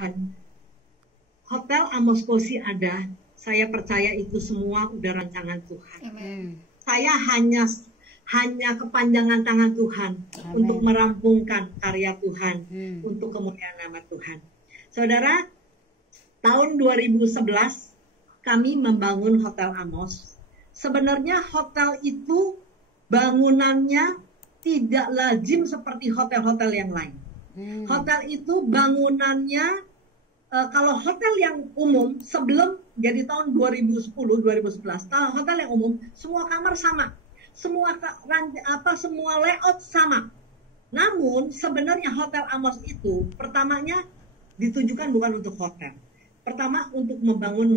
Tuhan, Hotel Amos Kosi ada, saya percaya itu semua udah rancangan Tuhan. Saya hanya kepanjangan tangan Tuhan untuk merampungkan karya Tuhan, untuk kemuliaan nama Tuhan. Saudara, tahun 2011 kami membangun Hotel Amos. Sebenarnya hotel itu bangunannya tidak lazim seperti hotel-hotel yang lain. Hotel itu bangunannya, kalau hotel yang umum sebelum jadi tahun 2010-2011, hotel yang umum semua kamar sama, semua layout sama. Namun sebenarnya Hotel Amos itu pertamanya ditujukan bukan untuk hotel. Pertama untuk membangun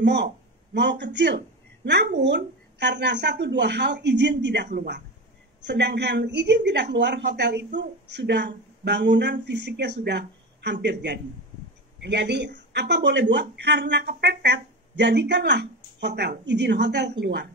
mall kecil. Namun karena 1-2 hal izin tidak keluar. Sedangkan izin tidak keluar, hotel itu sudah bangunan fisiknya sudah hampir jadi. Jadi apa boleh buat? Karena kepepet, jadikanlah hotel, izin hotel keluar.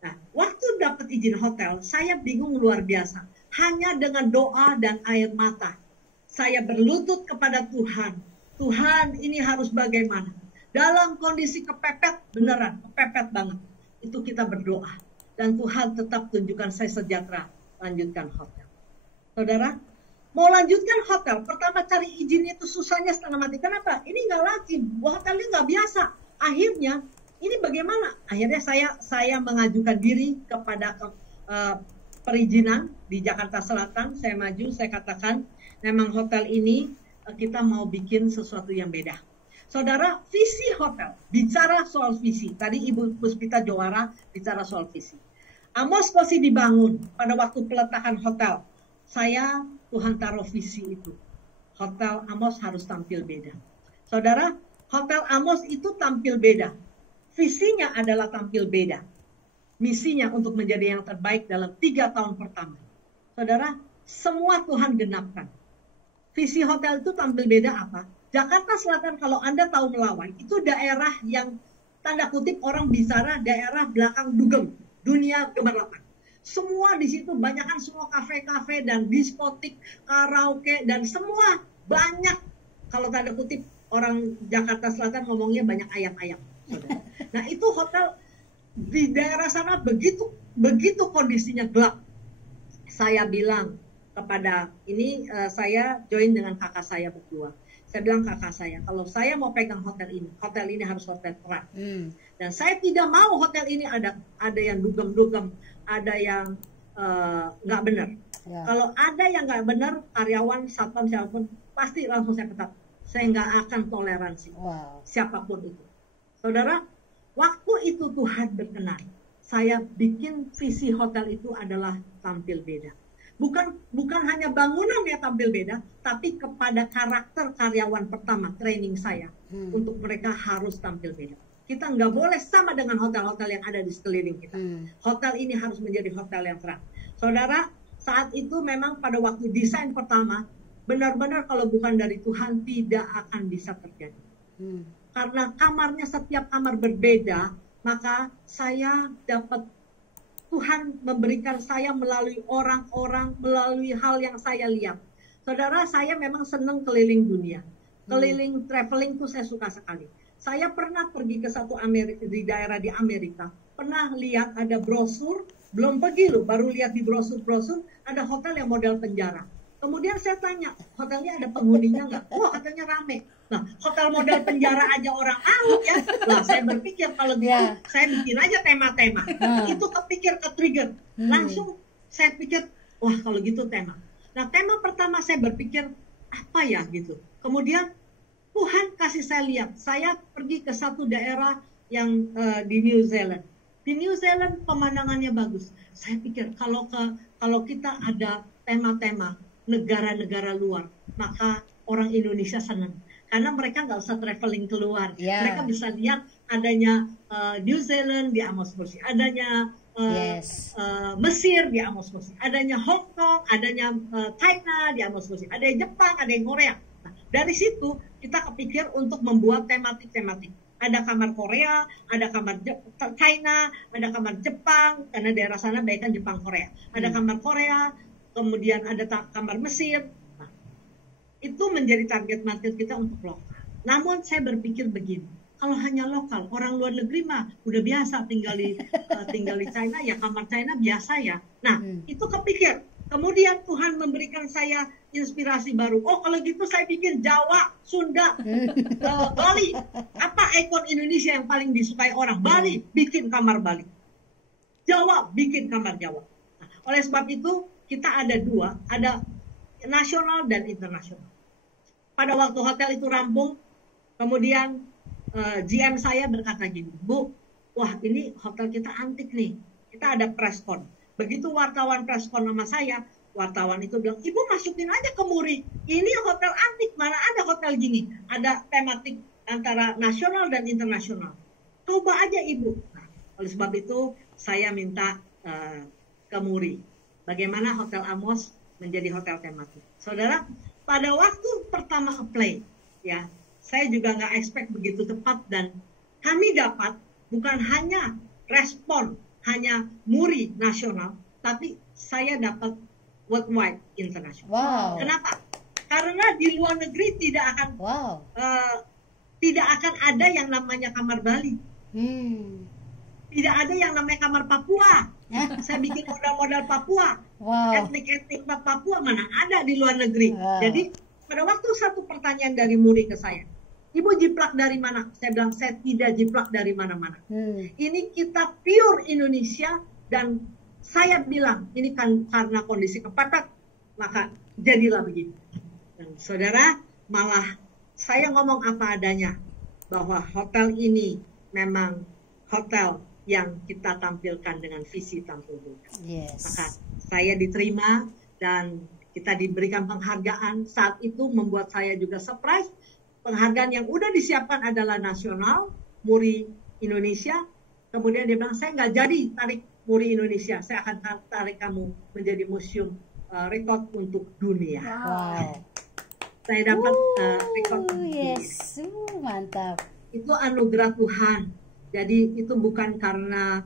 Nah, waktu dapat izin hotel, saya bingung luar biasa. Hanya dengan doa dan air mata, saya berlutut kepada Tuhan. Tuhan, ini harus bagaimana? Dalam kondisi kepepet, beneran kepepet banget. Itu kita berdoa. Dan Tuhan tetap tunjukkan saya sejahtera, lanjutkan hotel. Saudara, mau lanjutkan hotel, pertama cari izin itu susahnya setengah mati. Kenapa? Ini nggak lazim, hotel ini nggak biasa. Akhirnya, ini bagaimana? Akhirnya saya mengajukan diri kepada perizinan di Jakarta Selatan. Saya maju, saya katakan, memang hotel ini kita mau bikin sesuatu yang beda. Saudara, visi hotel, bicara soal visi. Tadi Ibu Puspita Johara bicara soal visi. Amos Kosi dibangun pada waktu peletakan hotel. Tuhan taruh visi itu. Hotel Amos harus tampil beda. Saudara, Hotel Amos itu tampil beda. Visinya adalah tampil beda. Misinya untuk menjadi yang terbaik dalam 3 tahun pertama. Saudara, semua Tuhan genapkan. Visi hotel itu tampil beda apa? Jakarta Selatan kalau Anda tahu Melawai, itu daerah yang tanda kutip orang bicara daerah belakang dugem, dunia gemerlapan. Semua di situ, banyakkan semua kafe-kafe dan diskotik, karaoke, dan semua banyak, kalau tanda kutip orang Jakarta Selatan ngomongnya banyak ayam-ayam. Nah itu hotel di daerah sana begitu kondisinya gelap. Saya bilang kepada saya join dengan kakak saya berdua. Saya bilang kakak saya, kalau saya mau pegang hotel ini harus hotel terang. Dan saya tidak mau hotel ini ada yang dugem-dugem, ada yang nggak benar. Kalau ada yang nggak benar, karyawan, satpam, siapapun, pasti langsung saya pecat. Saya nggak akan toleransi siapapun itu. Saudara, waktu itu Tuhan berkenan. Saya bikin visi hotel itu adalah tampil beda. Bukan hanya bangunan yang tampil beda, tapi kepada karakter karyawan pertama training saya untuk mereka harus tampil beda. Kita nggak boleh sama dengan hotel-hotel yang ada di sekeliling kita. Hotel ini harus menjadi hotel yang terang. Saudara, saat itu memang pada waktu desain pertama, benar-benar kalau bukan dari Tuhan tidak akan bisa terjadi. Karena kamarnya setiap kamar berbeda, maka saya dapat Tuhan memberikan saya melalui orang-orang, melalui hal yang saya lihat. Saudara, saya memang senang keliling dunia. Keliling, traveling itu saya suka sekali. Saya pernah pergi ke satu di daerah di Amerika. Pernah lihat ada brosur, belum pergi loh, baru lihat di brosur-brosur, ada hotel yang model penjara. Kemudian saya tanya, hotelnya ada penghuninya nggak? Oh, katanya rame. Nah, hotel model penjara aja orang mau ya. Lah, saya berpikir kalau gitu, saya bikin aja tema-tema. Itu ke-trigger. Langsung saya pikir, wah kalau gitu tema. Nah, tema pertama saya berpikir, apa ya gitu. Kemudian Tuhan kasih saya lihat, saya pergi ke satu daerah yang di New Zealand. Di New Zealand pemandangannya bagus. Saya pikir kalau kita ada tema-tema negara-negara luar, maka orang Indonesia senang. Karena mereka nggak usah traveling keluar. Mereka bisa lihat adanya New Zealand di Amos Kosi, adanya Mesir di Amos Kosi, adanya Hong Kong, adanya China di Amos Kosi, ada Jepang, ada yang Korea. Nah, dari situ kita kepikir untuk membuat tematik-tematik. Ada kamar Korea, ada kamar China, ada kamar Jepang, karena daerah sana baik kan Jepang Korea. Ada kamar Korea, kemudian ada kamar Mesir. Nah, itu menjadi target market kita untuk lokal. Namun saya berpikir begini, kalau hanya lokal, orang luar negeri mah udah biasa tinggal di China, ya kamar China biasa ya. Nah, itu kepikir. Kemudian Tuhan memberikan saya inspirasi baru. Oh, kalau gitu saya bikin Jawa, Sunda, Bali. Apa ikon Indonesia yang paling disukai orang? Bali, bikin kamar Bali. Jawa, bikin kamar Jawa. Nah, oleh sebab itu, kita ada dua, ada nasional dan internasional. Pada waktu hotel itu rampung, kemudian GM saya berkata gini, Bu, wah ini hotel kita antik nih, kita ada preskon. Begitu wartawan preskon sama saya, wartawan itu bilang, Ibu masukin aja ke Muri, ini hotel antik, mana ada hotel gini, ada tematik antara nasional dan internasional. Coba aja Ibu. Nah, oleh sebab itu, saya minta ke Muri, bagaimana Hotel Amos menjadi hotel tematik. Saudara, pada waktu pertama apply, ya, saya juga nggak expect begitu cepat, dan kami dapat bukan hanya respon hanya Muri nasional, tapi saya dapat worldwide internasional. Wow. Kenapa? Karena di luar negeri tidak akan ada yang namanya kamar Bali. Tidak ada yang namanya kamar Papua. Saya bikin modal-modal Papua. Etnik-etnik Papua mana ada di luar negeri. Jadi pada waktu satu pertanyaan dari Muri ke saya, Ibu jiplak dari mana? Saya bilang, saya tidak jiplak dari mana-mana. Ini kita pure Indonesia, dan saya bilang, ini kan karena kondisi kepepet, maka jadilah begitu. Dan saudara, malah saya ngomong apa adanya, bahwa hotel ini memang hotel yang kita tampilkan dengan visi tampil buka. Maka saya diterima, dan kita diberikan penghargaan. Saat itu membuat saya juga surprise. Penghargaan yang udah disiapkan adalah nasional, Muri Indonesia. Kemudian dia bilang, saya nggak jadi tarik Muri Indonesia, saya akan tarik kamu menjadi museum rekod untuk dunia. Saya dapat rekod untuk dunia. Mantap. Itu anugerah Tuhan. Jadi itu bukan karena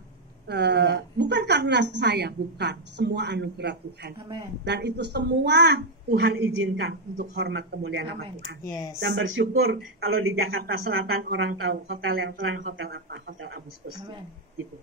saya, bukan. Semua anugerah Tuhan. Amen. Dan itu semua Tuhan izinkan untuk hormat kemuliaan nama Tuhan. Dan bersyukur kalau di Jakarta Selatan orang tahu hotel yang terang, hotel apa? Hotel Amos Kusuma. Gitu.